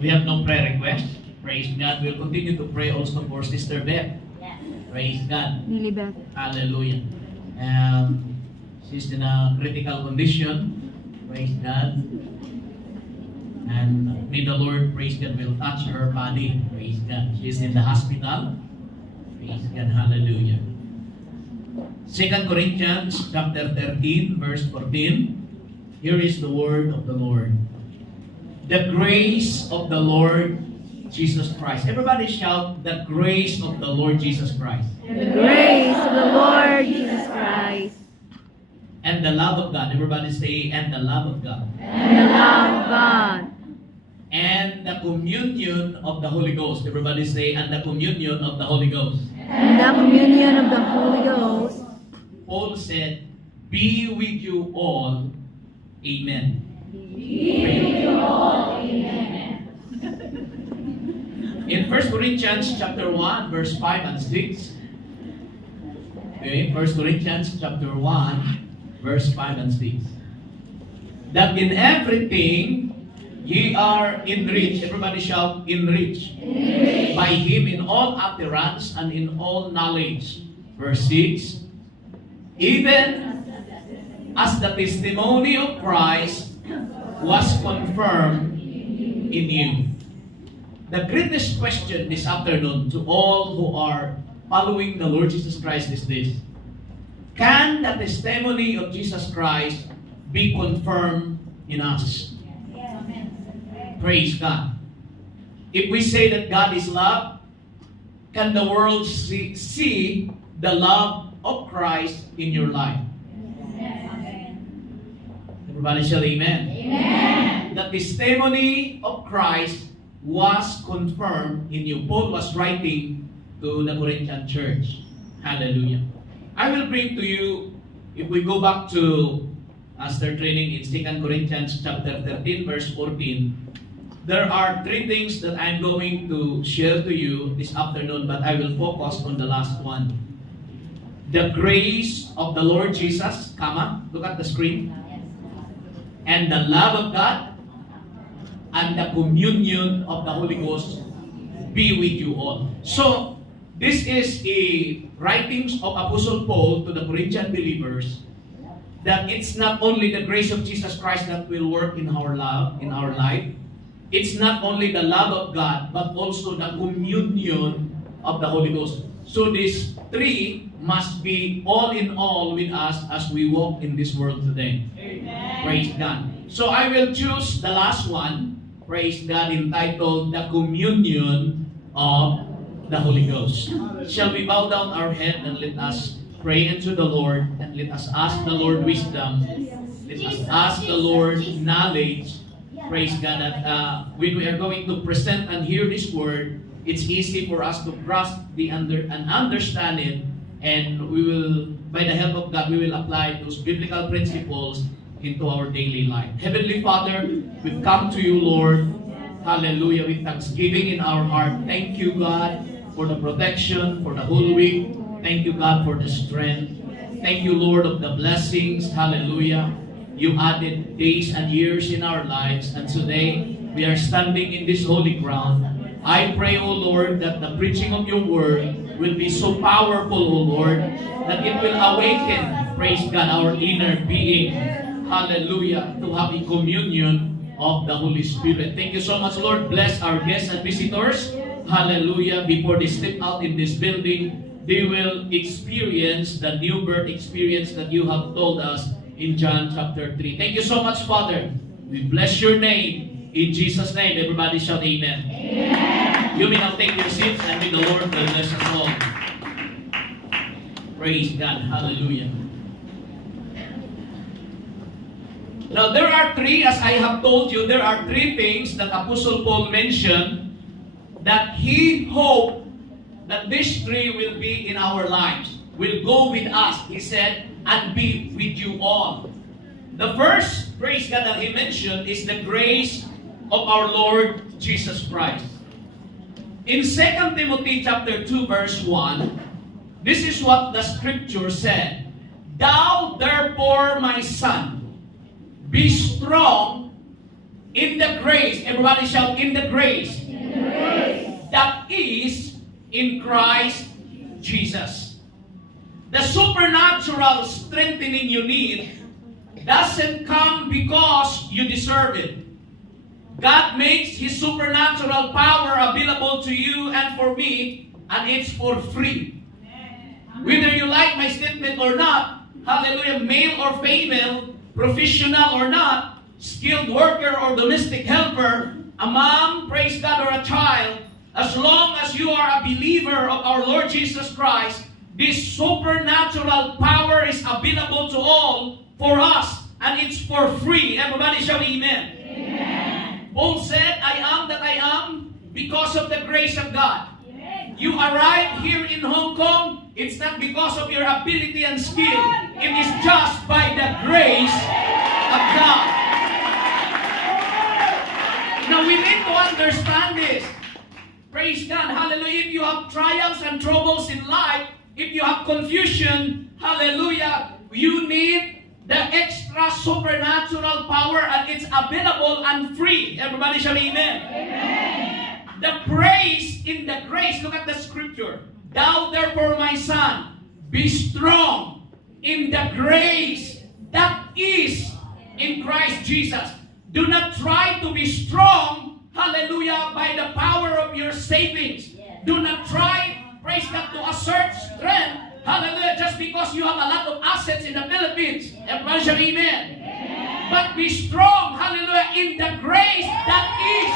We have no prayer request. Praise God. We'll continue to pray also for Sister Beth. Yes. Praise God. Nilibet. Hallelujah. She's in a critical condition. Praise God. And may the Lord, praise God, will touch her body. Praise God. She's in the hospital. Praise God. Hallelujah. 2 Corinthians chapter 13, verse 14. Here is the word of the Lord. The grace of the Lord Jesus Christ. Everybody shout, the grace of the Lord Jesus Christ. The grace of the Lord Jesus Christ. And the love of God. Everybody say, and the love of God. And the love of God. And the communion of the Holy Ghost. Everybody say, and the communion of the Holy Ghost. And the communion of the Holy Ghost. Paul said, be with you all. Amen. Be with you all. Amen. In 1 Corinthians chapter 1, verse 5 and 6. Okay, 1 Corinthians chapter 1, verse 5 and 6. That in everything ye are enriched. Everybody shout, enriched. Enriched. By him in all utterance and in all knowledge. Verse 6. Even as the testimony of Christ was confirmed in you. The greatest question this afternoon to all who are following the Lord Jesus Christ is this: can the testimony of Jesus Christ be confirmed in us? Praise God. If we say that God is love, can the world see the love of Christ in your life? Everybody shout amen. Amen. The testimony of Christ was confirmed in you. Paul was writing to the Corinthian church. Hallelujah. I will bring to you, if we go back to Master Training in 2 Corinthians chapter 13, verse 14, there are three things that I'm going to share to you this afternoon, but I will focus on the last one. The grace of the Lord Jesus, look at the screen, and the love of God, and the communion of the Holy Ghost be with you all. So, this is a writings of Apostle Paul to the Corinthian believers, that it's not only the grace of Jesus Christ that will work in our life. It's not only the love of God, but also the communion of the Holy Ghost. So these three must be all in all with us as we walk in this world today. Amen. Praise God. So I will choose the last one, praise God, entitled The Communion of the Holy Ghost. Shall we bow down our head and let us pray unto the Lord, and let us ask the Lord wisdom, let us ask the Lord knowledge. Praise God, that when we are going to present and hear this word, it's easy for us to grasp and understand it, and we will, by the help of God, we will apply those biblical principles into our daily life. Heavenly Father, we've come to you, Lord. Hallelujah, with thanksgiving in our heart. Thank you, God, for the protection, for the whole week. Thank you, God, for the strength. Thank you, Lord, of the blessings. Hallelujah. You added days and years in our lives, and today we are standing in this holy ground. I pray, O Lord, that the preaching of your word will be so powerful, O Lord, that it will awaken, praise God, our inner being. Hallelujah, to have a communion of the Holy Spirit. Thank you so much, Lord. Bless our guests and visitors. Hallelujah. Before they step out in this building, they will experience the new birth experience that you have told us in John chapter 3. Thank you so much, Father. We bless your name. In Jesus' name, everybody shout amen. Amen. You may now take your seats, and may the Lord bless us all. Praise God. Hallelujah. Now, there are three, as I have told you, there are three things that Apostle Paul mentioned that he hoped that these three will be in our lives, will go with us, he said, and be with you all. The first, praise God, that he mentioned is the grace of our Lord Jesus Christ. In 2 Timothy chapter 2, verse 1, this is what the scripture said. Thou therefore, my son, be strong In the grace. Everybody shout, in the grace. In the grace. That is in Christ Jesus. The supernatural strengthening you need doesn't come because you deserve it. God makes His supernatural power available to you and for me, and it's for free. Whether you like my statement or not, hallelujah, male or female, professional or not, skilled worker or domestic helper, a mom, praise God, or a child, as long as you are a believer of our Lord Jesus Christ, this supernatural power is available to all for us, and it's for free. Everybody shout amen. Amen. Paul said, I am that I am because of the grace of God. Amen. You arrived here in Hong Kong, it's not because of your ability and skill. It is just by the grace of God. Now we need to understand this. Praise God, hallelujah. If you have trials and troubles in life, if you have confusion, hallelujah, you need the extra supernatural power, and it's available and free. Everybody shout amen. Amen. The praise in the grace. Look at the scripture. Thou therefore, my son, be strong in the grace that is in Christ Jesus. Do not try to be strong, hallelujah, by the power of your savings. Do not try, praise God, to assert strength, hallelujah, just because you have a lot of assets in the Philippines. Everybody shout amen. Amen. But be strong, hallelujah, in the grace that is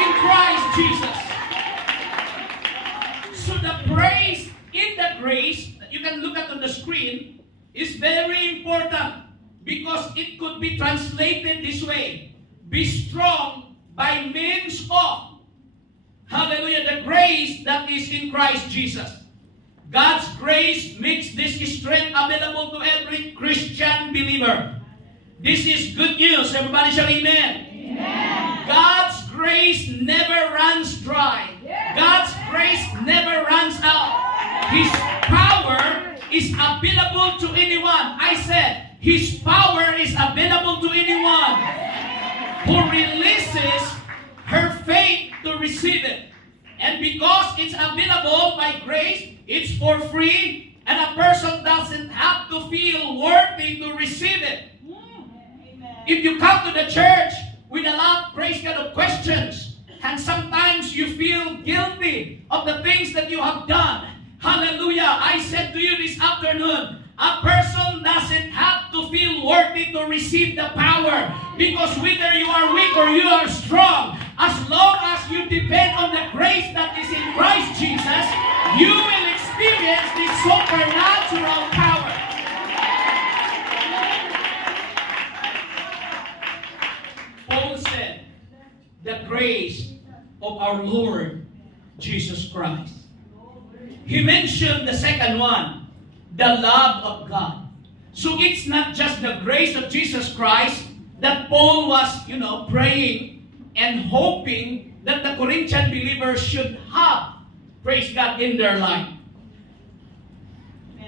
in Christ Jesus. So the praise in the grace that you can look at on the screen is very important, because it could be translated this way: be strong by means of, hallelujah, the grace that is in Christ Jesus. God's grace makes this strength available to every Christian believer. This is good news. Everybody shout amen. Amen. God's grace never runs dry. God's grace never runs out. His power is available to anyone. I said, His power is available to anyone who releases her faith to receive it. And because it's available by grace, it's for free, and a person doesn't have to feel worthy to receive it. If you come to the church with a lot, praise God, of questions, and sometimes you feel guilty of the things that you have done, hallelujah, I said to you this afternoon, a person doesn't have to feel worthy to receive the power, because whether you are weak or you are strong, as long as you depend on the grace that is in Christ Jesus, you will experience this supernatural power. Paul said, the grace of our Lord Jesus Christ. He mentioned the second one, the love of God. So it's not just the grace of Jesus Christ that Paul was, praying and hoping that the Corinthian believers should have, praise God, in their life.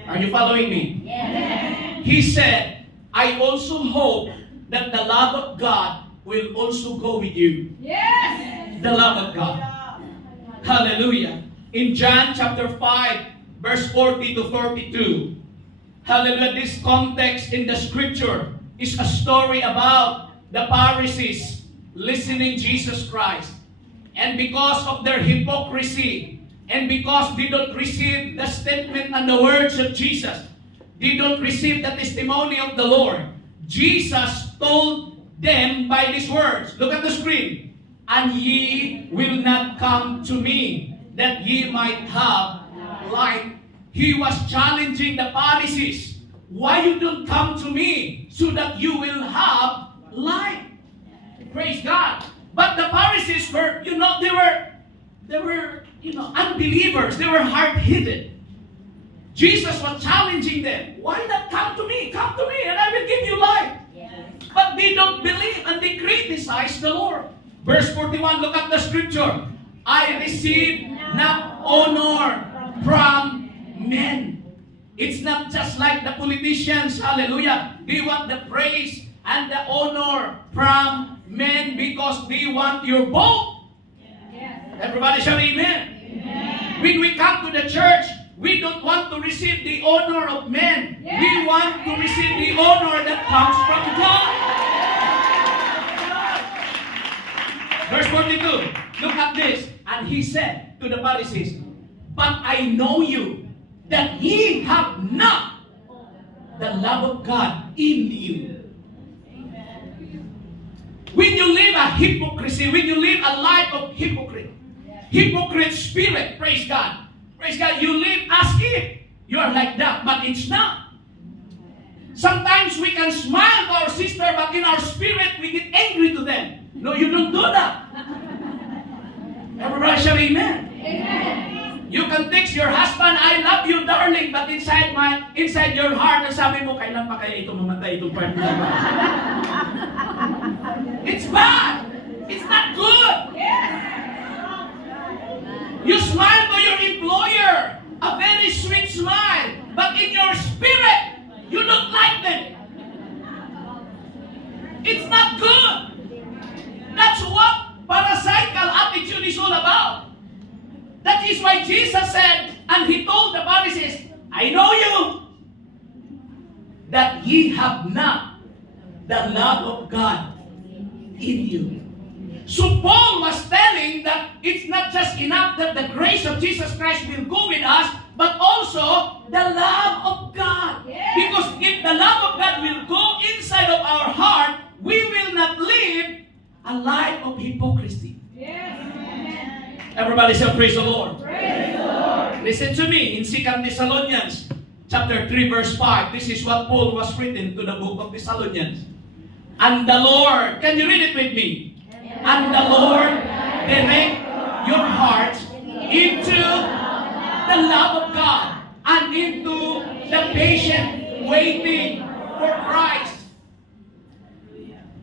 Are you following me? Yes. He said, I also hope that the love of God will also go with you. Yes. The love of God. Hallelujah. In John chapter 5, verse 40 to 42. Hallelujah. This context in the scripture is a story about the Pharisees listening Jesus Christ. And because of their hypocrisy, and because they don't receive the statement and the words of Jesus, they don't receive the testimony of the Lord, Jesus told them by these words. Look at the screen. And ye will not come to me, that ye might have life. He was challenging the Pharisees. Why you don't come to me so that you will have life? Praise God. But the Pharisees were, they were unbelievers. They were hard-headed. Jesus was challenging them. Why not come to me? Come to me and I will give you life. Yes. But they don't believe and they criticize the Lord. Verse 41, look at the scripture. I receive not honor from men. It's not just like the politicians, hallelujah. They want the praise and the honor from men because they want your vote. Everybody shout amen. When we come to the church, we don't want to receive the honor of men. We want to receive the honor that comes from God. Verse 42. Look at this. And he said to the Pharisees, but I know you, that ye have not the love of God in you. When you live a hypocrisy, when you live a life of hypocrite spirit, praise God. Praise God, you live as if you are like that, but it's not. Sometimes we can smile to our sister, but in our spirit, we get angry to them. No, you don't do that. Everybody shout amen. Amen. You can text your husband, I love you, darling, but inside your heart, sabi mo, kailan pa kaya ito mamatay, itong partner ba? It's bad. It's not good. You smile to your employer, a very sweet smile, but in your spirit, you don't like them. It's not good. That's what pharisaical attitude is all about. That is why Jesus said, and he told the Pharisees, I know you, that ye have not the love of God in you. So Paul was telling that it's not just enough that the grace of Jesus Christ will go with us, but also the love of God. Because if the love of God will go inside of our heart, we will not live a life of hypocrisy. Everybody say, praise the Lord. Praise the Lord. Listen to me, in 2 Thessalonians chapter 3 verse 5, this is what Paul was written to the book of Thessalonians. And the Lord, can you read it with me? And the Lord direct your hearts into the love of God and into the patient waiting for Christ.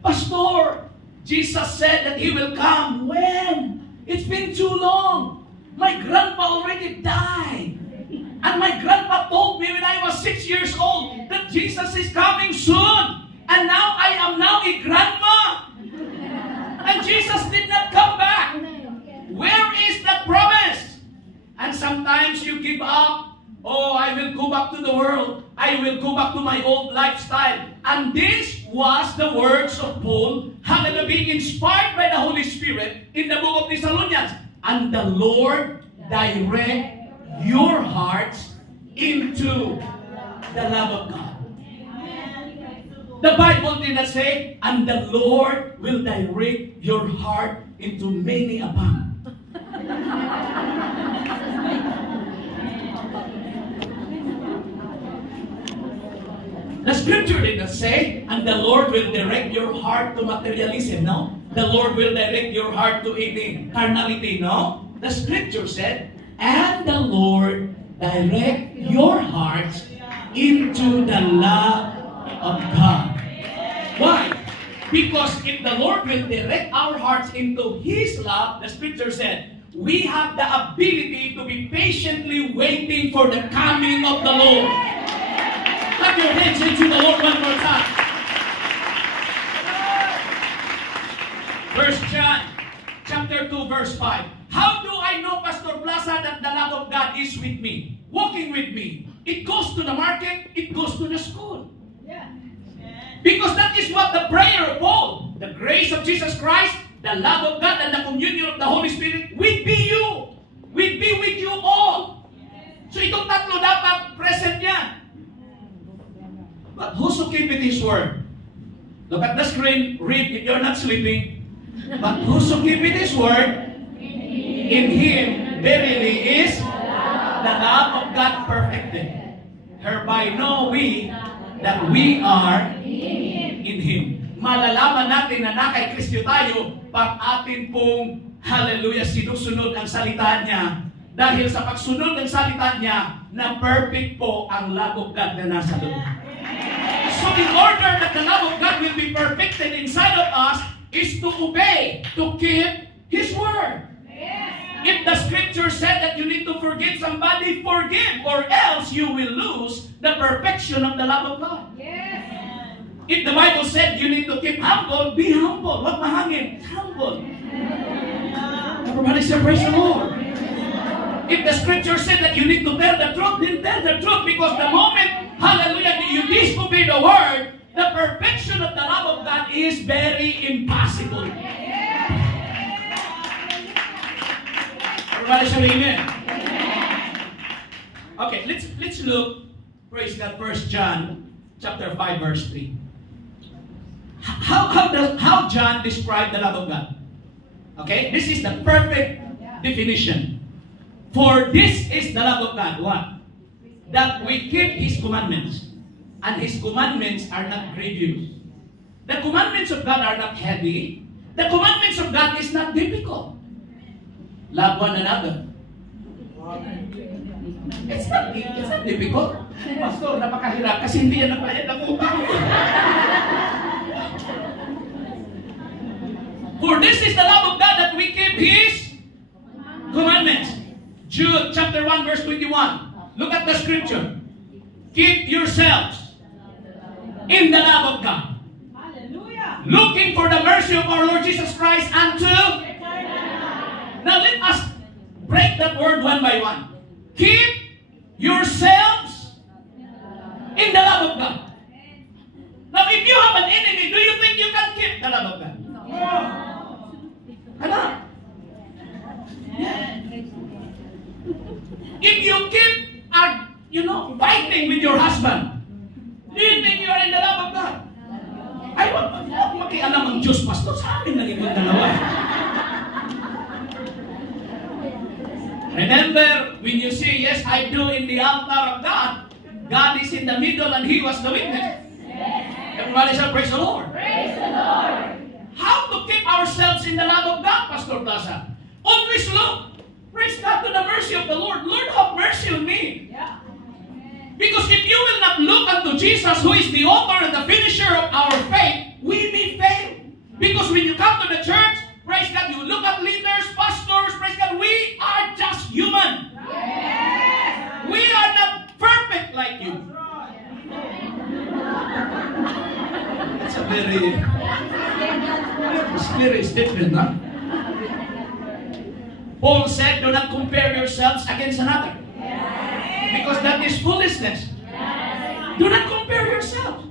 Pastor, Jesus said that He will come. When? It's been too long. My grandpa already died. And my grandpa told me when I was 6 years old that Jesus is coming soon. And now I am now a grandma. And Jesus did not come back. Where is the promise? And sometimes you give up. Oh, I will go back to the world. I will go back to my old lifestyle. And this was the words of Paul, hallelujah, being inspired by the Holy Spirit in the book of Thessalonians. And the Lord direct your hearts into the love of God. The Bible did not say, and the Lord will direct your heart into many a bang. The scripture did not say, and the Lord will direct your heart to materialism, no? The Lord will direct your heart to eating carnality, no? The scripture said, and the Lord direct your hearts into the love of God. Why? Because if the Lord will direct our hearts into His love, the scripture said, we have the ability to be patiently waiting for the coming of the Lord. Clap your hands into the Lord one more time. 1 John chapter 2 verse 5. How do I know, Pastor Plaza, that the love of God is with me, walking with me? It goes to the market, it goes to the school. Because that is what the prayer of Paul, the grace of Jesus Christ, the love of God, and the communion of the Holy Spirit will be you. Will be with you all. So itong tatlo dapat present yan. But whoso keepeth His word? Look at the screen, read if you're not sleeping. But whoso keepeth His word, in him verily is the love of God perfected. Hereby know we that we are in Him. Malalaman natin na kay Kristo tayo pag atin pong, hallelujah, sinusunod ang salita niya. Dahil sa pagsunod ng salita niya, na perfect po ang love of God na nasa loob. So in order that the love of God will be perfected inside of us, is to obey, to keep His word. If the scripture said that you need to forgive somebody, forgive, or else you will lose the perfection of the love of God. If the Bible said you need to keep humble, be humble. Huwag mahangin. Humble. Everybody say, praise the Lord. If the scripture said that you need to tell the truth, then tell the truth. Because the moment, hallelujah, you disobey the word, the perfection of the love of God is very impossible. Everybody say amen. Okay, let's look, praise God, 1 John chapter 5, verse 3. How John described the love of God? Okay, this is the perfect definition. For this is the love of God. What? That we keep His commandments. And His commandments are not grievous. The commandments of God are not heavy. The commandments of God is not difficult. Love one another. It's not difficult. Pastor, napakahirap kasi hindi yan nabayad ng utang. For this is the love of God that we keep His commandments. Jude chapter 1 verse 21. Look at the scripture. Keep yourselves in the love of God. Hallelujah. Looking for the mercy of our Lord Jesus Christ unto. Now let us break that word one by one. Keep yourselves in the love of God. Now if you have an enemy, do you think you can keep the love of God? Ano? If you keep fighting with your husband, do you think you are in the love of God? Ay, wag makialam ang Diyos, Pastor, sa amin lang yung dalawa. Remember, when you say, yes, I do in the altar of God, God is in the middle and He was the witness. Everybody say, praise the Lord. Praise the Lord. How to keep ourselves in the love of God, Pastor Plaza? Always look. Praise God to the mercy of the Lord. Lord, have mercy on me. Yeah. Because if you will not look unto Jesus, who is the author and the finisher of our faith, we may fail. Because when you come to the church, praise God, you look at leaders, pastors, praise God, we are just human. Yes. We are not perfect like you. That's a very scary statement, huh? Paul said, do not compare yourselves against another. Because that is foolishness. Do not compare yourselves.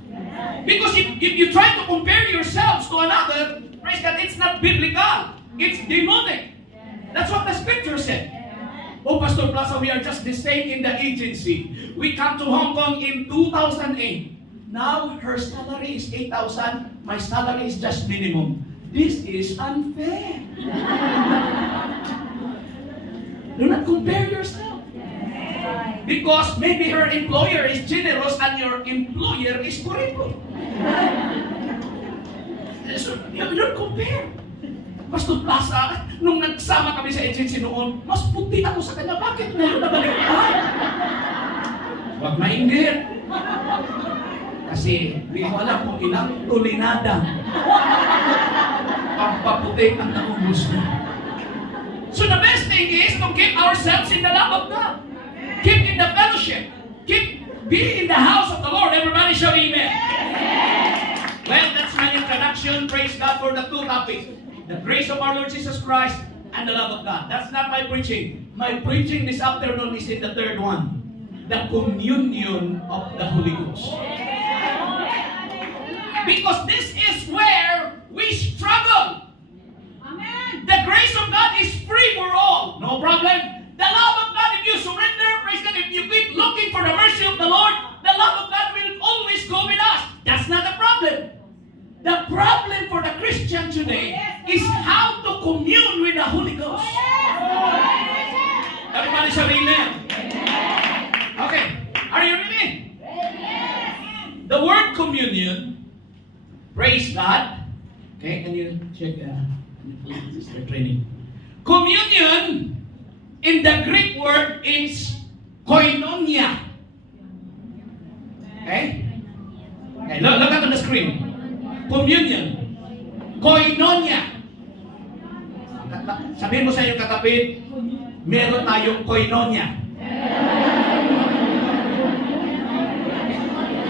Because if you try to compare yourselves to another, praise God, it's not biblical. It's demonic. That's what the scripture said. Oh, Pastor Plaza, we are just the same in the agency. We come to Hong Kong in 2008. Now, her salary is 8,000. My salary is just minimum. This is unfair. Do not compare yourself. Because maybe her employer is generous and your employer is horrible. So, you don't compare. Pastor Plaza, nung nagsama kami sa agency noon, mas puti ako sa kanya. Bakit ngayon nabaliktad? Huwag mainggit. Kasi hindi ko alam kung ilang tulinada ang paputi ang naubos niya. So the best thing is to keep ourselves in the love of God. Keep in the fellowship. Be in the house of the Lord. Everybody shout amen. Well, that's my introduction. Praise God for the two topics. The grace of our Lord Jesus Christ and the love of God. That's not my preaching. My preaching this afternoon is in the third one. The communion of the Holy Ghost. Because this is where we struggle. Amen. The grace of God is free for all. No problem. The love of God, if you surrender, praise God, if you keep looking for the mercy of the Lord, the love of God will always go with us. That's not the problem. The problem for the Christian today is how to commune with the Holy Ghost. Everybody say amen. Okay, are you ready? The word communion, praise God. Okay, can you check the training? Communion in the Greek word is koinonia. Okay? Okay, look at the screen. Communion. Koinonia. Sabihin mo sa iyong katabi, meron tayong koinonia.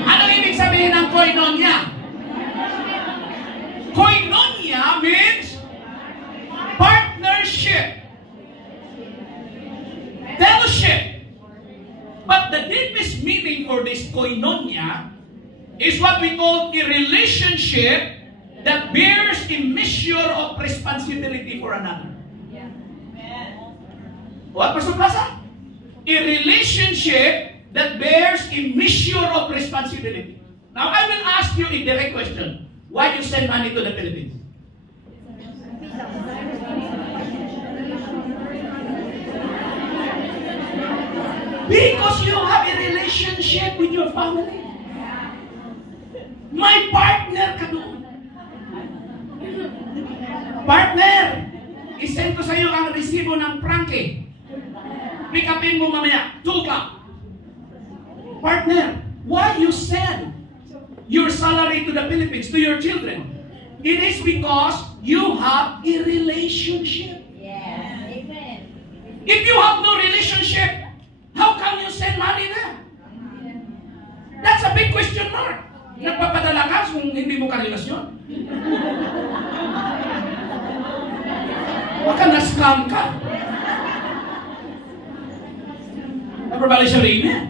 Anong ibig sabihin ng koinonia? meaning for this koinonia is what we call a relationship that bears a measure of responsibility for another. What, Pastor Plaza? A relationship that bears a measure of responsibility. Now, I will ask you a direct question. Why you send money to the Philippines? Because you have a relationship with your family. May partner ka doon. Partner, isend ko sa iyo ang resibo ng Frankie. Pick upin mo mamaya, 2 o'clock. Partner, why you send your salary to the Philippines, to your children? It is because you have a relationship. Yes. Amen. If you have no relationship, how can you send money there? That's a big question mark. Nagpapadala ka kung hindi mo karelasyon. Baka na-scam ka. Everybody shout amen.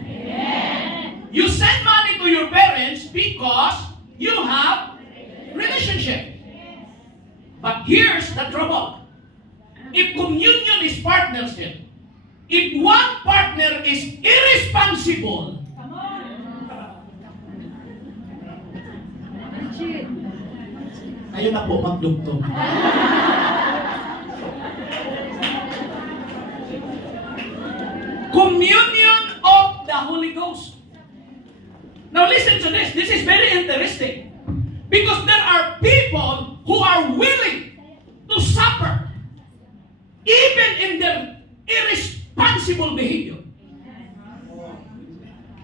You send money to your parents because you have relationship. But here's the trouble. If communion is partnership, if one partner is irresponsible, ayun na po, magdugtong. Communion of the Holy Ghost. Now listen to this. This is very interesting. Because there are people who are willing to suffer even in their irresponsible behavior.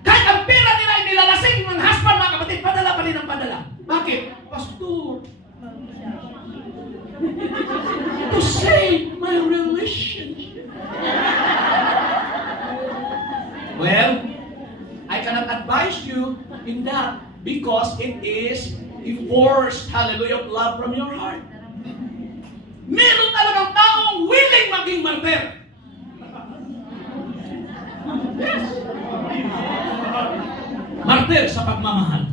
Kahit ang pera nila ay nilalasing ng husband, mga kapatid, padala pa rin ang padala. Bakit? Pastor, to save my relationship. Well, I cannot advise you in that because it is a forced, hallelujah, of love from your heart. Meron talagang taong willing maging martir. Yes. Martir sa pagmamahal.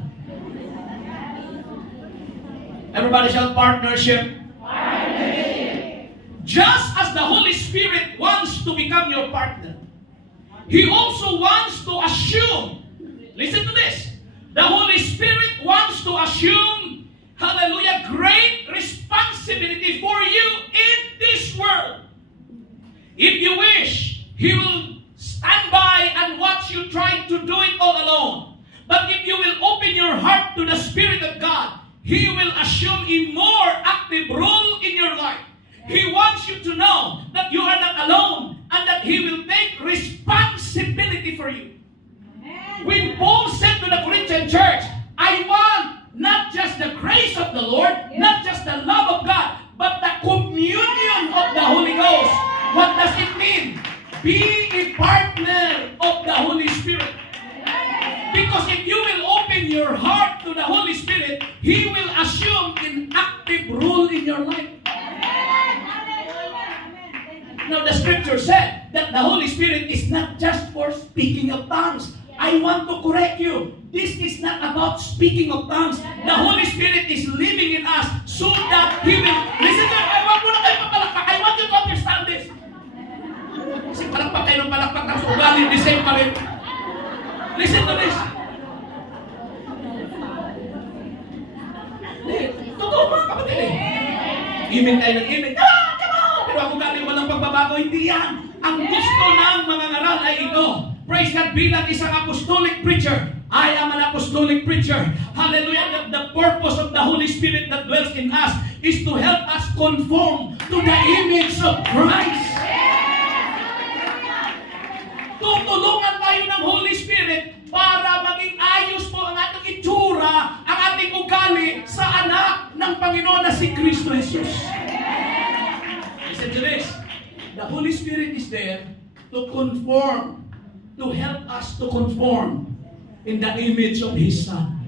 Everybody shout partnership. Partnership. Just as the Holy Spirit wants to become your partner, He also wants to assume, listen to this, the Holy Spirit wants to assume, hallelujah, great responsibility for you in this world. If you wish, He will stand by and watch you try to do it all alone. But if you will open your heart to the Spirit of God, He will assume a more active role in your life. He wants you to know that you are not alone and that He will take responsibility for you. When Paul said to the Corinthian church, I want not just the grace of the Lord, not just the love of God, but the communion of the Holy Ghost. What does it mean? Be a partner of the Holy Spirit. Because if you will open your heart to the Holy Spirit, He will assume an active role in your life. Now the scripture said that the Holy Spirit is not just for speaking of tongues. I want to correct you. This is not about speaking of tongues. The Holy Spirit is living in us so that He will... Listen to me. I want muna kayo papalakpak. I want you to understand this. Kasi palakpak kayo ng palakpak tapos ugali, the same pa rin. Listen to this. Totoo mga kapatid eh. Imin tayo ng imin. Pero ako galing walang pagbabago, hindi yan. Ang gusto ng mga ngaral ay ito. Praise God, bilang isang apostolic preacher, I am an apostolic preacher. Hallelujah. The purpose of the Holy Spirit that dwells in us is to help us conform to the image of Christ. Tutulungan tayo ng Holy Spirit para maging ayos po ang ating itsura, ang ating ugali sa anak ng Panginoon na si Kristo Jesus. Listen to this. The Holy Spirit is there to conform, to help us to conform in the image of His Son.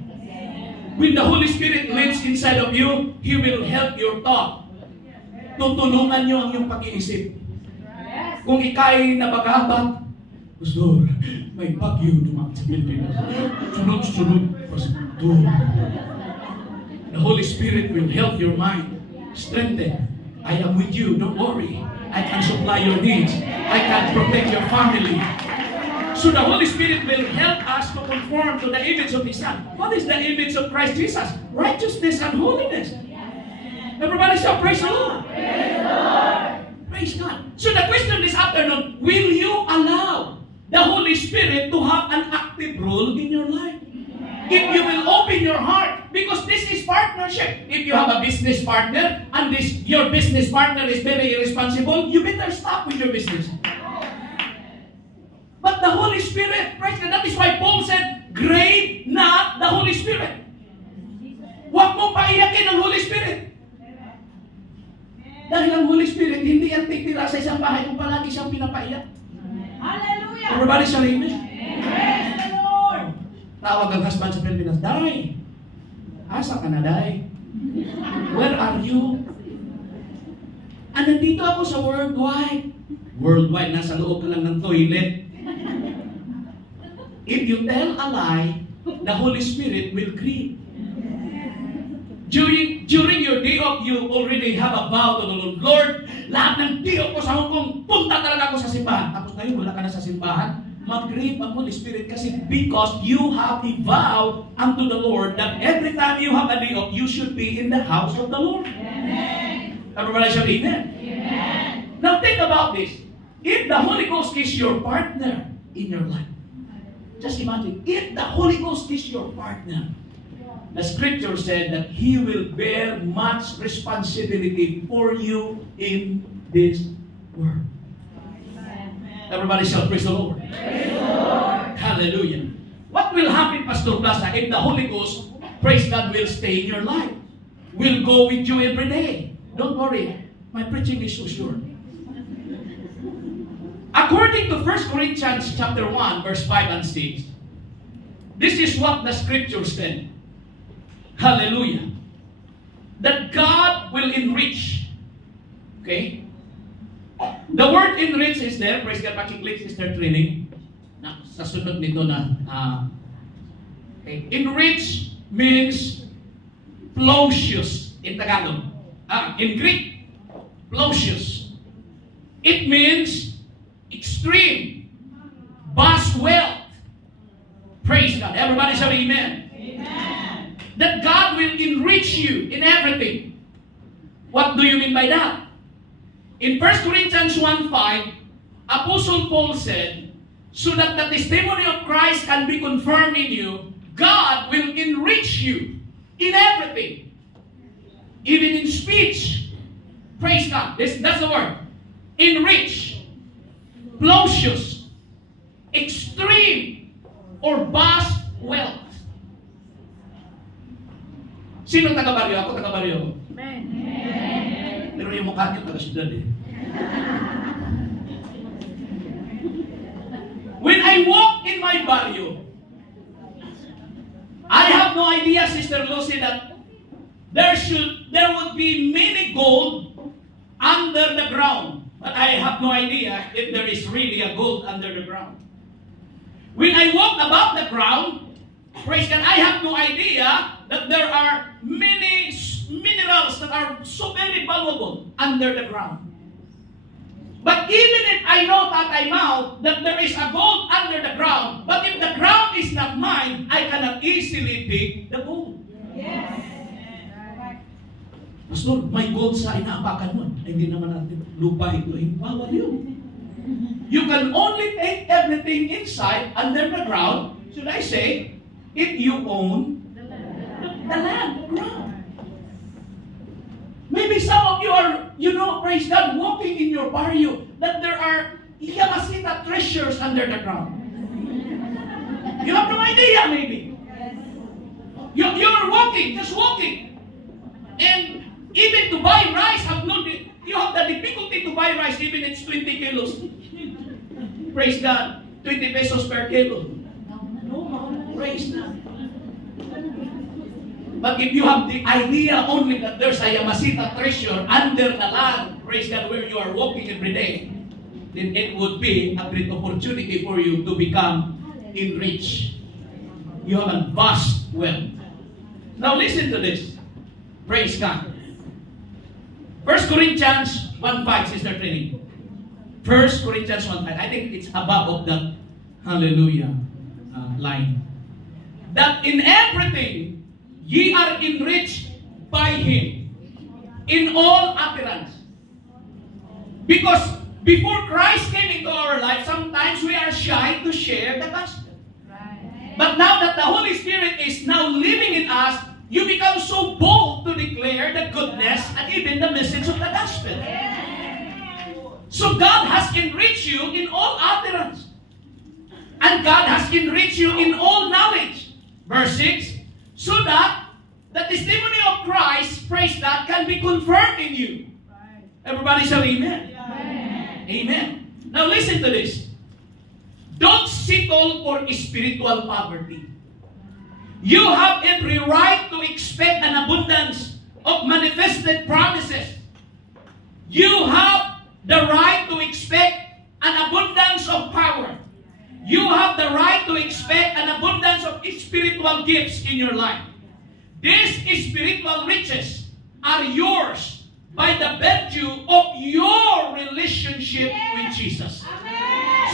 When the Holy Spirit lives inside of you, He will help your thought. Tutulungan niyo ang iyong pag-iisip. Kung ikay nabagabag, Pastor, may bagyo dumaan sa Pilipinas. Sunod-sunod, Pastor. The Holy Spirit will help your mind. Strengthen. I am with you. Don't worry. I can supply your needs. I can protect your family. So the Holy Spirit will help us to conform to the image of His Son. What is the image of Christ Jesus? Righteousness and holiness. Everybody shout, praise the Lord. Praise the Lord. Praise God. So the question this afternoon, will you allow the Holy Spirit to have an active role in your life? If you will open your heart, because this is partnership. If you have a business partner and your business partner is very irresponsible, you better stop with your business. But the Holy Spirit, praise God, that is why Paul said, grave not the Holy Spirit. Huwag mong paiyakin ang Holy Spirit. Dahil ang Holy Spirit, hindi yan titira sa isang bahay kung palagi siyang pinapaiyak. Hallelujah. Everybody say amen. Praise the Lord. Tawag ang husband sa Pilipinas, Day, asa ka na, Day? Where are you? Nandito ako sa worldwide. Worldwide, nasa loob ka lang ng toilet. If you tell a lie, the Holy Spirit will grieve. During your day off, you already have a vow to the Lord. Lord, lahat ng day off ko sa Hong Kong, punta talaga ako sa simbahan. Tapos ngayon, wala ka na sa simbahan. Mag-grieve ang Holy Spirit kasi because you have a vow unto the Lord that every time you have a day off, you should be in the house of the Lord. Amen. Everybody shout amen. Amen. Now think about this. If the Holy Ghost is your partner in your life, just imagine, if the Holy Ghost is your partner, the scripture said that He will bear much responsibility for you in this world. Everybody shout, praise the Lord. Praise the Lord. Hallelujah. What will happen, Pastor Plaza, if the Holy Ghost, praise God, will stay in your life? Will go with you every day. Don't worry. My preaching is so sure. According to 1 Corinthians chapter 1, verse 5 and 6, this is what the scripture said. Hallelujah. That God will enrich. Okay? The word enrich is there. Praise God, pakiclick sister training. Sa sunod nito na. Okay. Enrich means plosius in Tagalog. In Greek, plosius. It means extreme, vast wealth. Praise God. Everybody shout amen. Amen. That God will enrich you in everything. What do you mean by that? In 1 Corinthians 1:5, Apostle Paul said, so that the testimony of Christ can be confirmed in you, God will enrich you in everything. Even in speech. Praise God. That's the word. Enrich. Plosius. Extreme. Or vast wealth. Sino taga-baryo? Ako taga-baryo. Amen. Pero yung mukha niyo taga-syudad eh. When I walk in my barrio, I have no idea, Sister Lucy, that there would be many gold under the ground. But I have no idea if there is really a gold under the ground. When I walk above the ground, praise God, I have no idea that there are many minerals that are so very valuable under the ground. But even if I know that I know that there is a gold under the ground, but if the ground is not mine, I cannot easily dig the gold. Yes. Pastor, may gold sa inaapakan mo. Ay, hindi naman natin lupa ito. Bawal yun. You can only take everything inside under the ground, should I say, if you own the land, ground. Maybe some of you are, praise God, walking in your barrio, that there are Yamasita treasures under the ground. You have no idea, maybe. You're walking, just walking. And even to buy rice, you have the difficulty to buy rice, even it's 20 kilos. Praise God, 20 pesos per kilo. Praise God. But if you have the idea only that there's a Yamasita treasure under the land, praise God, where you are walking every day, then it would be a great opportunity for you to become enriched. You have a vast wealth. Now listen to this. Praise God. 1 Corinthians 1:5, Sister Trini. 1 Corinthians 1:5. I think it's above of the hallelujah line. That in everything ye are enriched by Him in all utterance. Because before Christ came into our life, sometimes we are shy to share the gospel. But now that the Holy Spirit is now living in us, you become so bold to declare the goodness and even the message of the gospel. So God has enriched you in all utterance. And God has enriched you in all knowledge. Verse 6, so that the testimony of Christ, praise God, can be confirmed in you. Everybody say amen. Amen. Now listen to this. Don't settle for spiritual poverty. You have every right to expect an abundance of manifested promises. You have the right to expect an abundance of power. You have the right to expect an abundance of spiritual gifts in your life. These spiritual riches are yours by the virtue of your relationship with Jesus.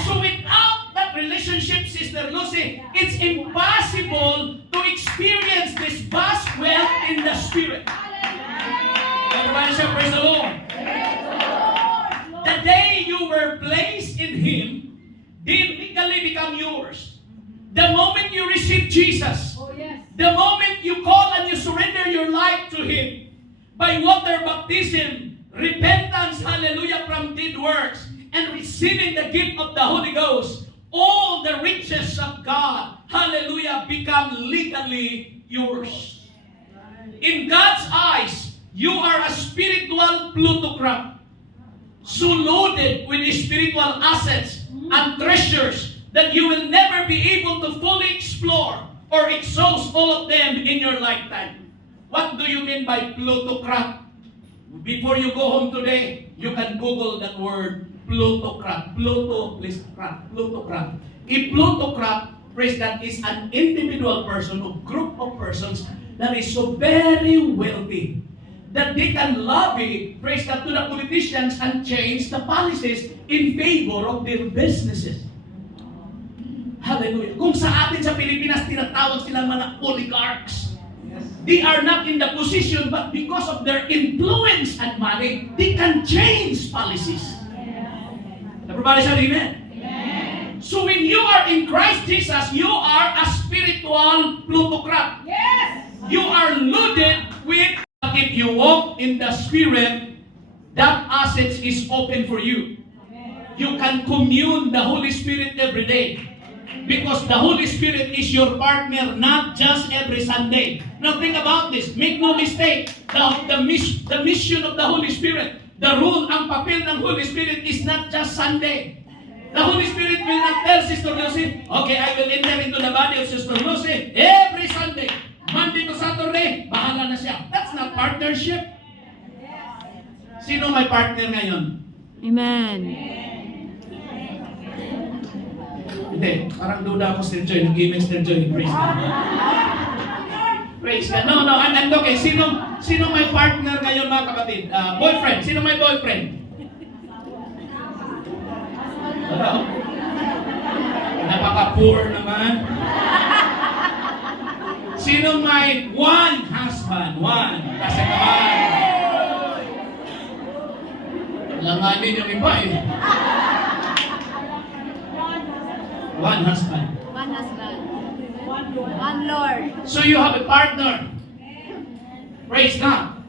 So without that relationship, Sister Lucy, it's impossible to experience this vast wealth in the Spirit. Everybody say, praise the Lord. The day you were placed in Him, they legally become yours. The moment you receive Jesus, the moment you call and you surrender your life to Him, by water baptism, repentance, hallelujah, from dead works, and receiving the gift of the Holy Ghost, all the riches of God, hallelujah, become legally yours. In God's eyes, you are a spiritual plutocrat, so loaded with spiritual assets and treasures that you will never be able to fully explore or exhaust all of them in your lifetime. What do you mean by plutocrat? Before you go home today, you can Google that word plutocrat. Plutocrat. A plutocrat, praise God, is an individual person or group of persons that is so very wealthy that they can lobby, praise God, to the politicians and change the policies in favor of their businesses. Hallelujah. Kung sa atin sa Pilipinas, tinatawag sila mga oligarchs. They are not in the position, but because of their influence and money, they can change policies. Everybody say amen. So when you are in Christ Jesus, you are a spiritual plutocrat. Yes. You are loaded with, if you walk in the Spirit, that assets is open for you. You can commune the Holy Spirit every day. Because the Holy Spirit is your partner, not just every Sunday. Now think about this. Make no mistake. The mission of the Holy Spirit, the rule, ang papel ng Holy Spirit is not just Sunday. The Holy Spirit will not tell Sister Lucy, okay, I will enter into the body of Sister Lucy every Sunday. Monday to Saturday, bahala na siya. That's not partnership. Sino may partner ngayon? Amen. Hindi, parang duda ako, Sir Joy. Nag-amen, Sir Joy. Praise God. Praise God. No, I'm okay. Sino may partner ngayon, mga kapatid? Boyfriend. Sino may boyfriend? Wala. Napaka-poor naman. Sino may one husband? One. Kasi naman. Langanin yung iba eh. One husband. One husband. One Lord. So you have a partner. Praise God.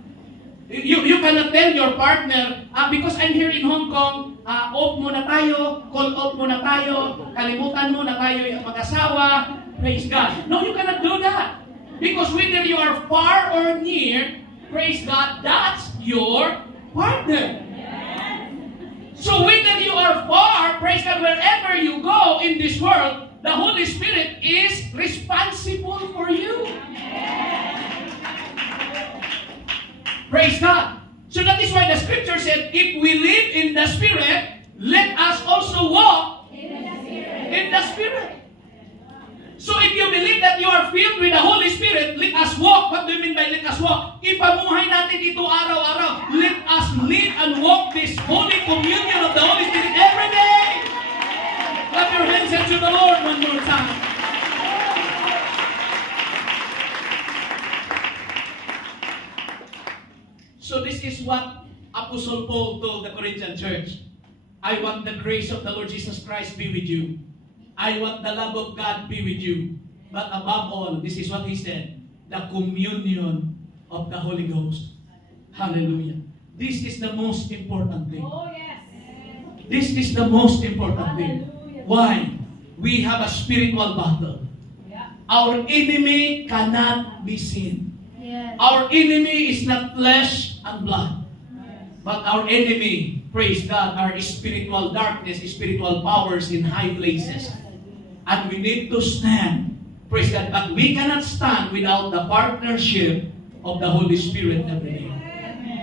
You cannot tell your partner, because I'm here in Hong Kong, off muna tayo, call off muna tayo, kalimutan muna tayo yung mag-asawa. Praise God. No, you cannot do that. Because whether you are far or near, praise God, that's your partner. So whether you are far, praise God, wherever you go in this world, the Holy Spirit is responsible for you. Praise God. So that is why the scripture said, if we live in the Spirit, let us of this Holy Communion of the Holy Spirit every day. Clap your hands to the Lord one more time. So this is what Apostle Paul told the Corinthian church. I want the grace of the Lord Jesus Christ be with you. I want the love of God be with you. But above all, this is what he said, the communion of the Holy Ghost. Hallelujah. This is the most important thing. Oh, yes. This is the most important thing. Why? We have a spiritual battle. Yeah. Our enemy cannot be seen. Yes. Our enemy is not flesh and blood. But our enemy, praise God, are spiritual darkness, spiritual powers in high places. And we need to stand. Praise God. But we cannot stand without the partnership of the Holy Spirit every day.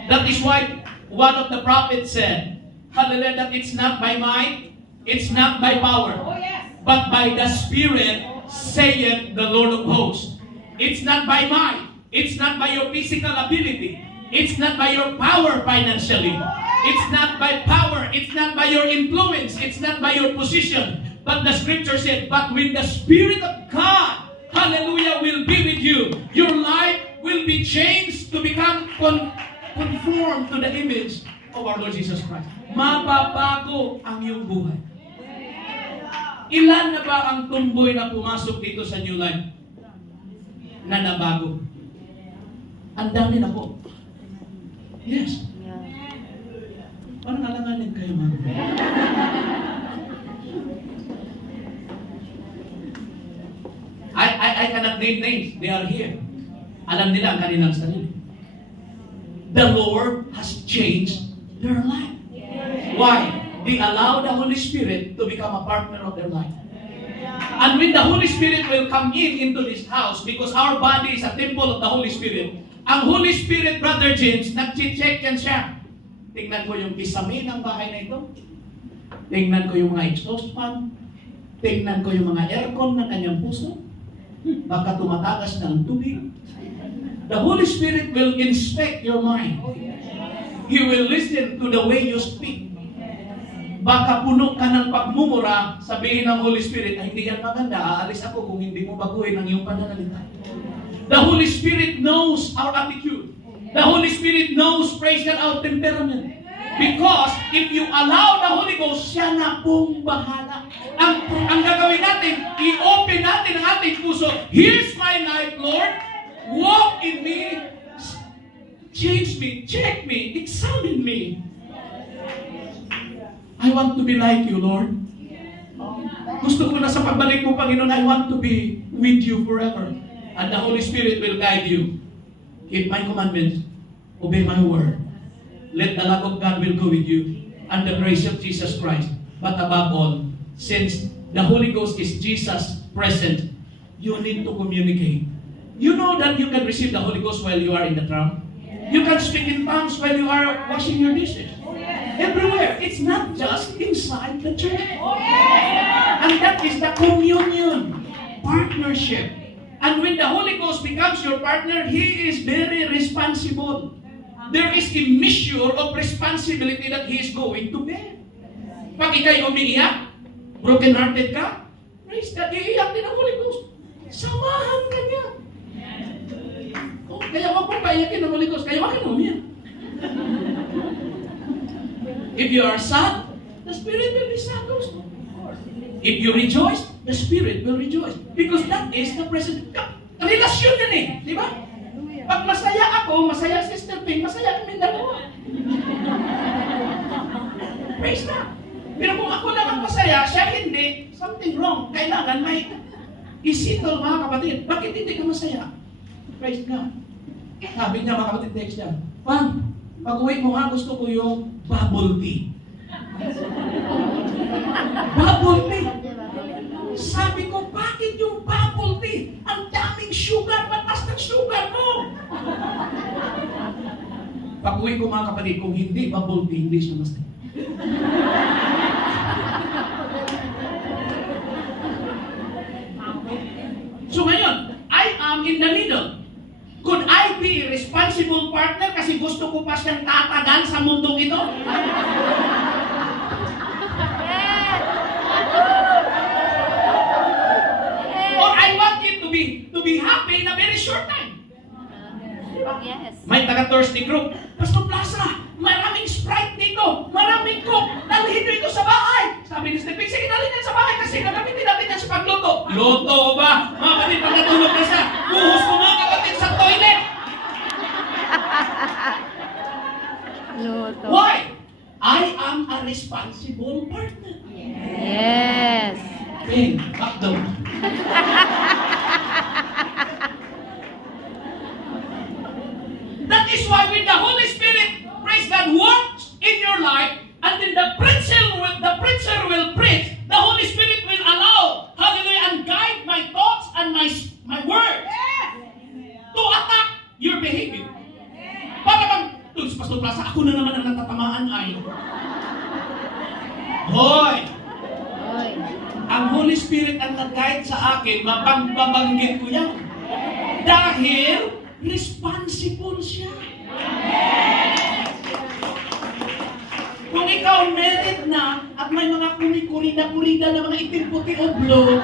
That is why one of the prophets said, hallelujah, that it's not by might, it's not by power, Oh, yes. but by the Spirit, saith the Lord of hosts. It's not by might, it's not by your physical ability, it's not by your power financially, it's not by power, it's not by your influence, it's not by your position. But the scripture said, but when the Spirit of God, hallelujah, will be with you, your life will be changed to become conformed to the image of our Lord Jesus Christ. Mababago ang iyong buhay. Ilan na ba ang tumboy na pumasok dito sa New Life na nabago? Ang dami na po. Yes. Parang alanganin kayo, mga. I cannot name names. They are here. Alam nila ang kanilang sarili. The Lord has changed their life. Why? They allow the Holy Spirit to become a partner of their life. And when the Holy Spirit will come into this house, because our body is a temple of the Holy Spirit, ang Holy Spirit, Brother James, nag-check yan siya. Tingnan ko yung kisame ng bahay na ito. Tingnan ko yung mga exhaust fan. Tingnan ko yung mga aircon ng kanyang puso. Baka tumatagas ng tubig. The Holy Spirit will inspect your mind. He will listen to the way you speak. Baka puno ka ng pagmumura, sabihin ng Holy Spirit, ay hindi yan maganda, aalis ako kung hindi mo baguhin ang iyong pananalita. The Holy Spirit knows our attitude. The Holy Spirit knows, praise God, our temperament. Because if you allow the Holy Ghost, siya na pong bahala. Ang gagawin natin, i-open natin ang ating puso. Here's my life, Lord. Walk in me. Change me. Check me. Examine me. I want to be like you, Lord. Gusto ko na sa pagbalik mo, Panginoon, I want to be with you forever. And the Holy Spirit will guide you. Keep my commandments. Obey my word. Let the love of God will go with you. And the grace of Jesus Christ. But above all, since the Holy Ghost is Jesus present, you need to communicate. You know that you can receive the Holy Ghost while you are in the tram? You can speak in tongues while you are washing your dishes. Everywhere. It's not just inside the church. And that is the communion, partnership. And when the Holy Ghost becomes your partner, He is very responsible. There is a measure of responsibility that He is going to bear. Pag ikay umiiyak, broken-hearted ka, praise God, iiyak din ang Holy Ghost. Samahan ka niya. Oh, kaya wag mo paiyakin ang Holy Ghost, kaya wag ka na umiyak. If you are sad, the Spirit will be sad also. If you rejoice, the Spirit will rejoice. Because that is the present. Relasyon yan eh, di ba? Pag masaya ako, masaya Sister Ping, masaya kami dalawa. Praise God. Pero kung ako lang ang masaya, siya hindi, something wrong. Kailangan may isitol, mga kapatid. Bakit hindi ka masaya? Praise God. Sabi niya, mga kapatid, text niya, Pam, pag-uwi mo nga, gusto ko yung bubble tea. Bubble tea. Sabi ko, bakit yung bubble tea? Ang daming sugar, matas ng sugar mo. Pag-uwi ko, mga kapatid, kung hindi bubble tea, hindi siya masaya. So ngayon, I am in the middle. Could I be a responsible partner? Kasi Kasi gusto ko pa siyang tatagan sa mundong ito. Yes. Or I want him to be happy in a very short time. Yes. May taga-thirsty group. Pastor Plaza, maraming Sprite dito, maraming Coke, dalhin nyo ito sa bahay. Sabi ni Stephen, sige, dalhin yan sa bahay kasi gagamitin natin yan sa pagluto. Luto ba? Mga kapatid, pag natulog na siya, buhos ko mga kapatid sa toilet. Luto. Why? I am a responsible partner. Yes. Bang, back down. That is why when the Holy Spirit, praise God, works in your life, and then the preacher will preach, the Holy Spirit will allow, hallelujah, and guide my thoughts and my words to attack your behavior. Para bang, Pastor Plaza, ako na naman ang natatamaan ay. Hoy! Oy. Ang Holy Spirit ang nag-guide sa akin, mabanggit ko yan. Dahil responsible siya. Kung ikaw married na at may mga kurida-kurida na mga itim-puti o blue,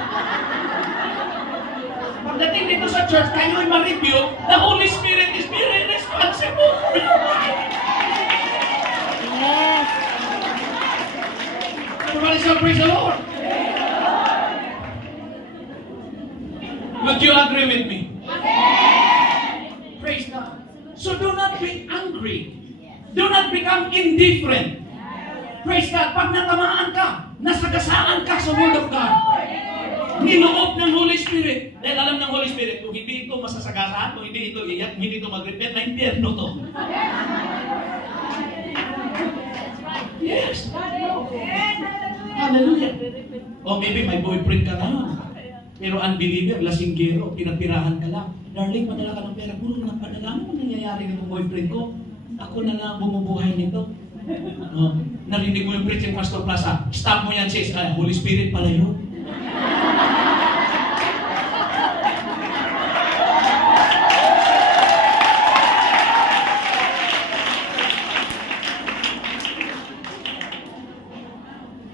pagdating dito sa church, kayo'y ma-review, the Holy Spirit is very responsible for your life. Yes. Everybody say, praise the Lord. Would you agree with me? Praise God. So do not be angry. Do not become indifferent. Praise God. Pag natamaan ka, nasagasaan ka sa Word of God, niloob ng Holy Spirit. Dahil alam ng Holy Spirit, kung hindi ito masasagasaan, kung hindi ito iyak, hindi ito mag-repent, na impyerno to. Yes. Hallelujah. O maybe may boyfriend ka na. Pero unbeliever, lasinggero, pinagpirahan ka lang. Darling, padala ka ng pera. Puro lang padala. Ano nangyayari ng boyfriend ko? Ako na lang bumubuhay nito. Narinig mo yung preaching, Pastor Plaza. Stop mo yan, sis. Holy Spirit pala yun.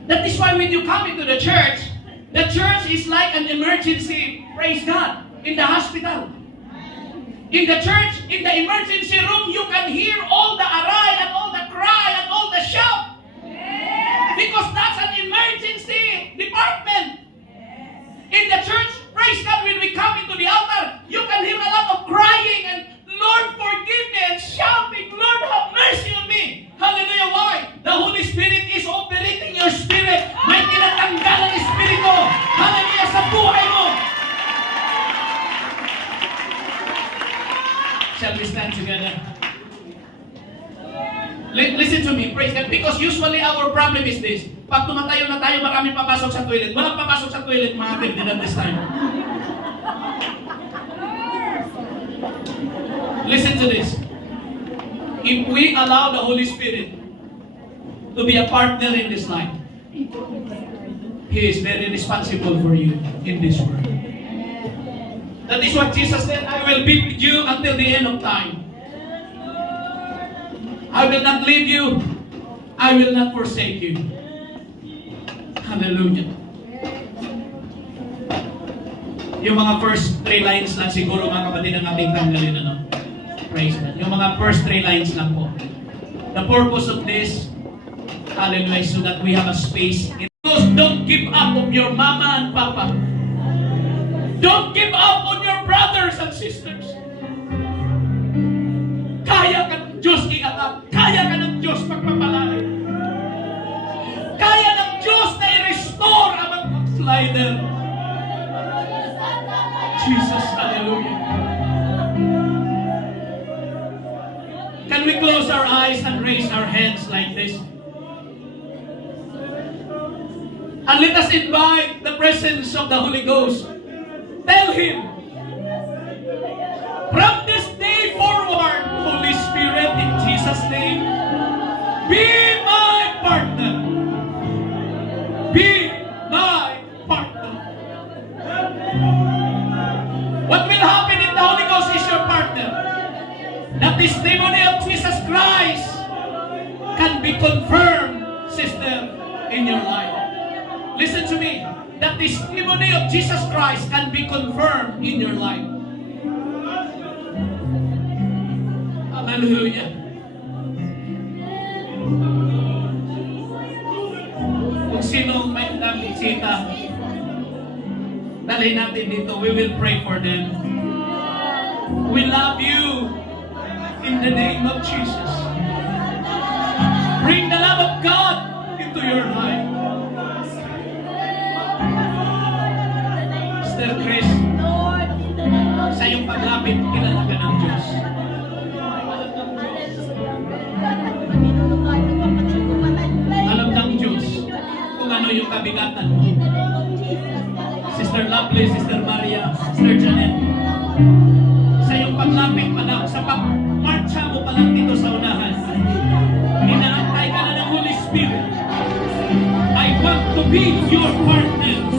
That is why when you come into the church is like an emergency, praise God, in the hospital. In the church, in the emergency room, you can hear all the aray and all the cry and all the shout. Because that's an emergency department. In the church, praise God, when we come into the altar, you can hear a lot of crying and Lord forgive me and shouting, Lord have mercy on me. Hallelujah. Why? The Holy Spirit is operating your spirit. May tinatanggal ang Espiritu. Hallelujah sa buhay mo. Shall we stand together? Listen to me, praise God. Because usually our problem is this. Pag tumatayo na tayo, maraming papasok sa toilet. Walang papasok sa toilet, mga kapatid, at this time. Listen to this. If we allow the Holy Spirit to be a partner in this life, He is very responsible for you in this world. That is what Jesus said, I will be with you until the end of time. I will not leave you. I will not forsake you. Hallelujah. Yung mga first 3 lines lang siguro, mga kapatid, ang ating tanggalin, ano? Praise God. Yung mga first 3 lines lang po. The purpose of this, hallelujah, so that we have a space. Don't give up on your mama and papa. Don't give up on your brothers and sisters. Kaya ka ng Diyos iangat. Kaya ka ng Diyos pagpapalain. Kaya ng Diyos na i-restore ang mga backslider. Jesus, hallelujah. Can we close our eyes and raise our hands like this? And let us invite the presence of the Holy Ghost. Tell Him, from this day forward, Holy Spirit, in Jesus' name, be my partner. Be my partner. What will happen if the Holy Ghost is your partner? The testimony of Jesus confirmed, sister, in your life. Listen to me. The testimony of Jesus Christ can be confirmed in your life. Hallelujah. Kung sino may bisita, dalhin natin dito. We will pray for them. We love you in the name of Jesus. Bring the love of God into your life. Sister Chris, sa iyong paglapit, kilala ka ng Diyos. Alam ng Diyos kung ano yung kabigatan mo. Sister Lovely, Sister Maria, Sister Janet, sa iyong paglapit pa lang, sa pag-marcha mo pa lang dito sa unahan, inaantay ka na ng Holy Spirit. I want to be your partner.